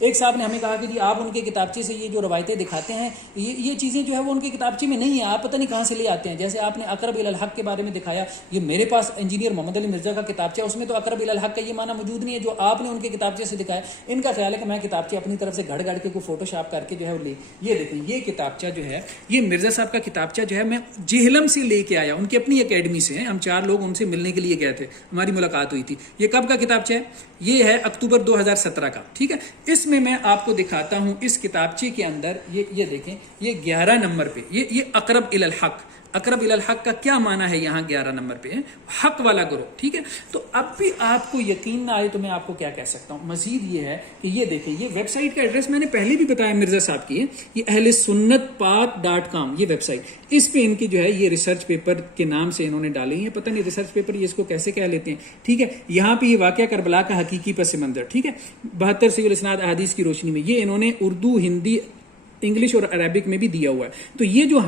ایک صاحب نے ہمیں کہا کہ جی آپ ان کے کتابچے سے یہ جو روایتیں دکھاتے ہیں یہ چیزیں جو ہے وہ ان کے کتابچے میں نہیں ہیں، آپ پتہ نہیں کہاں سے لے آتے ہیں. جیسے آپ نے اقرب الی الحق کے بارے میں دکھایا، یہ میرے پاس انجینئر محمد علی مرزا کا کتابچہ ہے، اس میں تو اقرب الی الحق کا یہ معنی موجود نہیں ہے جو آپ نے ان کے کتابچے سے دکھایا. ان کا خیال ہے کہ میں کتابچے اپنی طرف سے گھڑ کے کوئی فوٹو شاپ کر کے جو ہے وہ لے. یہ دیکھیں یہ کتابچہ جو ہے، یہ مرزا صاحب کا کتابچہ جو ہے میں جہلم سے لے کے آیا، ان کی اپنی اکیڈمی سے ہیں. ہم 4 لوگ ان سے ملنے کے لیے گئے تھے، ہماری ملاقات ہوئی تھی. یہ کب کا کتابچہ ہے؟ یہ ہے اکتوبر 2017 کا. ٹھیک ہے، اس میں میں آپ کو دکھاتا ہوں اس کتابچے کے اندر یہ دیکھیں، یہ 11 نمبر پہ یہ اقرب الی الحق. اقرب الی الحق کا کیا معنی ہے؟ یہاں 11 نمبر پہ ہے حق والا گروہ. ٹھیک ہے، تو اب بھی آپ کو یقین نہ آئے تو میں آپ کو کیا کہہ سکتا ہوں. مزید یہ ہے کہ یہ دیکھیں، یہ ویب سائٹ کا ایڈریس میں نے پہلے بھی بتایا مرزا صاحب کی ہے، یہ اہل سنت پاک.com یہ ویب سائٹ. اس پہ ان کی جو ہے یہ ریسرچ پیپر کے نام سے انہوں نے ڈالے ہیں، پتہ نہیں ریسرچ پیپر یہ اس کو کیسے کہہ لیتے ہیں. ٹھیک ہے، یہاں پہ یہ واقعہ کربلا کا حقیقی پس منظر. ٹھیک ہے، 72 صحیح الاسناد احادیث کی روشنی میں یہ انہوں نے اردو، ہندی، انگلش اور عربک میں بھی دیا ہوا ہے. تو یہ جو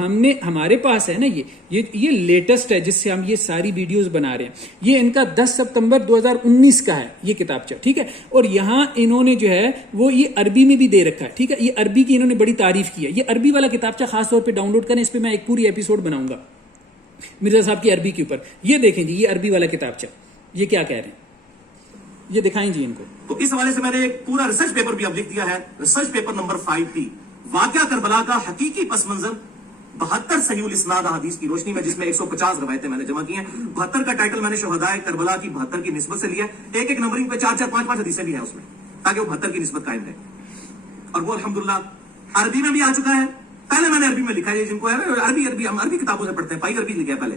ہمارے پاس ہے نا، یہ لیٹسٹ ہے جس سے ہم یہ ساری ویڈیوز بنا رہے ہیں. یہ ان کا 10 ستمبر 2019 کا ہے یہ کتابچہ. ٹھیک ہے، اور یہاں انہوں نے جو ہے وہ یہ عربی میں بھی دے رکھا ہے. ٹھیک ہے، یہ عربی کی انہوں نے بڑی تعریف کی ہے. یہ عربی والا کتابچہ خاص طور پہ ڈاؤن لوڈ کریں، اس پہ میں ایک پوری ایپیسوڈ بناؤں گا مرزا صاحب کی عربی کے اوپر. یہ دیکھیں جی، یہ عربی والا کتابچہ یہ کیا کہہ رہے ہیں، یہ دکھائیں جی ان کو. تو اس حوالے سے میں نے ایک پورا ریسرچ پیپر بھی اب لکھ دیا ہے، ریسرچ پیپر نمبر 5P، واقعہ کربلا کا حقیقی پس منظر 72 صحیح الاسناد احادیث کی روشنی میں، جس میں 150 روایتیں میں نے جمع کی ہیں. 72 کا ٹائٹل میں نے شہدائے کربلا کی 72 کی نسبت سے لیا ہے. ایک نمبرنگ پہ 4 4 5 5 حدیثیں بھی ہیں اس میں، تاکہ وہ 72 کی نسبت قائم رہے. اور وہ الحمدللہ عربی میں بھی آ چکا ہے. پہلے میں نے عربی میں لکھا ہے، جن کو ہے ہم عربی کتابوں سے پڑھتے ہیں، پائی عربی لکھا ہے پہلے.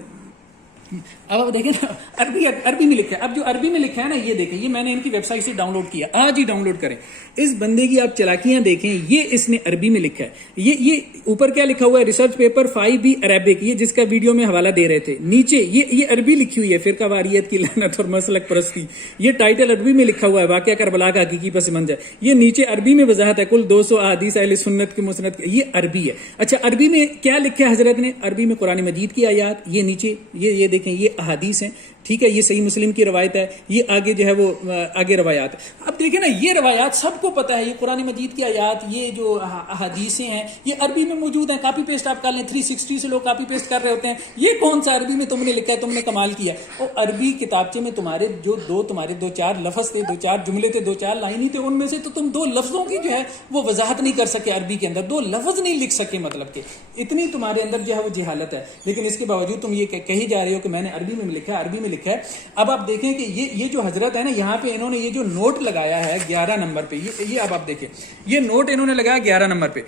اب آپ دیکھیں نا، عربی میں لکھا ہے. اب جو عربی میں لکھا ہے نا، یہ دیکھیں، یہ میں نے ان کی ویب سائٹ سے ڈاؤن لوڈ کیا، آج ہی ڈاؤن لوڈ کریں. اس بندے کی آپ چلاکیاں دیکھیں، یہ اس نے عربی میں لکھا ہے. یہ اوپر کیا لکھا ہوا ہے؟ ریسرچ پیپر 5B عربک، یہ جس کا ویڈیو میں حوالہ دے رہے تھے. نیچے یہ عربی لکھی ہوئی ہے، فرقہ واریت کی لعنت اور مسلک پرستی. یہ ٹائٹل عربی میں لکھا ہوا ہے، واقعہ کربلا کا حقیقی پس منظر. یہ نیچے عربی میں وضاحت ہے، کل 200 احادیث اہل سنت کی مسند کی. یہ عربی ہے. اچھا، عربی میں کیا لکھا ہے حضرت نے؟ عربی میں قرآن مجید کی آیات، یہ نیچے یہ دیکھیں، یہ احادیث ہیں. ٹھیک ہے، یہ صحیح مسلم کی روایت ہے. یہ آگے جو ہے وہ آگے روایات. اب دیکھیں نا، یہ روایات سب کو پتہ ہے، یہ قرآن مجید کی آیات، یہ جو احادیثیں ہیں یہ عربی میں موجود ہیں. کاپی پیسٹ آپ کر لیں، 360 سے لوگ کاپی پیسٹ کر رہے ہوتے ہیں. یہ کون سا عربی میں تم نے لکھا ہے؟ تم نے کمال کیا. اور عربی کتابچے میں تمہارے دو چار لفظ تھے، 2 4 جملے تھے، 2 4 لائن تھے، ان میں سے تو تم 2 لفظوں کی جو ہے وہ وضاحت نہیں کر سکے. عربی کے اندر 2 لفظ نہیں لکھ سکے، مطلب کہ اتنی تمہارے اندر جو ہے وہ جہالت ہے. لیکن اس کے باوجود تم یہ کہی جا رہے ہو کہ میں نے عربی میں لکھا ہے، عربی میں لکھا ہے. اب آپ دیکھیں کہ یہ جو حضرت ہے نا، یہاں پہ انہوں نے یہ جو نوٹ لگایا ہے 11 نمبر پہ، یہ اب آپ دیکھیں، یہ نوٹ انہوں نے لگایا 11 نمبر پہ،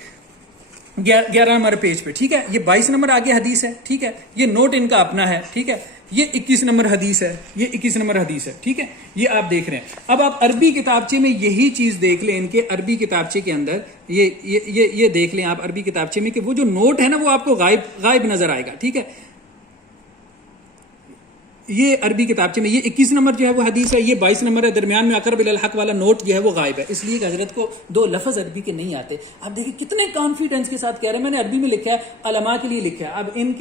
11 نمبر پیج پہ. ٹھیک ہے، یہ 22 نمبر آگے حدیث ہے. ٹھیک ہے، یہ نوٹ ان کا اپنا ہے. ٹھیک ہے، یہ 21 نمبر حدیث ہے، یہ 21 نمبر حدیث ہے. ٹھیک ہے، یہ آپ دیکھ رہے ہیں. اب آپ عربی کتابچے میں یہی چیز دیکھ لیں، ان کے عربی کتابچے کے اندر یہ دیکھ لیں آپ عربی کتابچے میں کہ وہ جو نوٹ ہے نا وہ آپ کو غائب نظر آئے گا. ٹھیک ہے، یہ عربی کتابچے میں یہ 21 نمبر جو ہے وہ حدیث ہے، یہ 22 نمبر ہے. درمیان میں اقرب الی الحق والا نوٹ جو ہے وہ غائب ہے، اس لیے کہ حضرت کو 2 لفظ عربی کے نہیں آتے. آپ دیکھیں کتنے کانفیڈنس کے ساتھ کہہ رہے ہیں میں نے عربی میں لکھا ہے، علماء کے لیے لکھا ہے. اب ان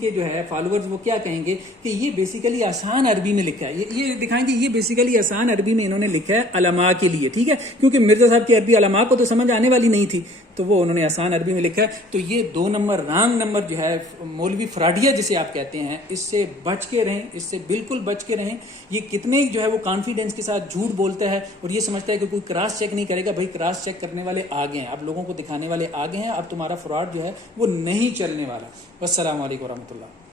کے جو ہے فالوورز وہ کیا کہیں گے کہ یہ بیسیکلی آسان عربی میں لکھا ہے. یہ دکھائیں گے، یہ بیسیکلی آسان عربی میں انہوں نے لکھا ہے علماء کے لیے. ٹھیک ہے، کیونکہ مرزا صاحب کی عربی علماء کو تو سمجھ آنے والی نہیں تھی، تو وہ انہوں نے آسان عربی میں لکھا ہے. تو یہ 2 نمبر رانگ نمبر جو ہے مولوی فراڈیا جسے آپ کہتے ہیں، اس سے بچ کے رہیں، اس سے بالکل بچ کے رہیں. یہ کتنے جو ہے وہ کانفیڈنس کے ساتھ جھوٹ بولتا ہے اور یہ سمجھتا ہے کہ کوئی کراس چیک نہیں کرے گا. بھائی کراس چیک کرنے والے آگے ہیں، اب لوگوں کو دکھانے والے آگے ہیں. اب تمہارا فراڈ جو ہے وہ نہیں چلنے والا. والسلام علیکم ورحمۃ اللہ.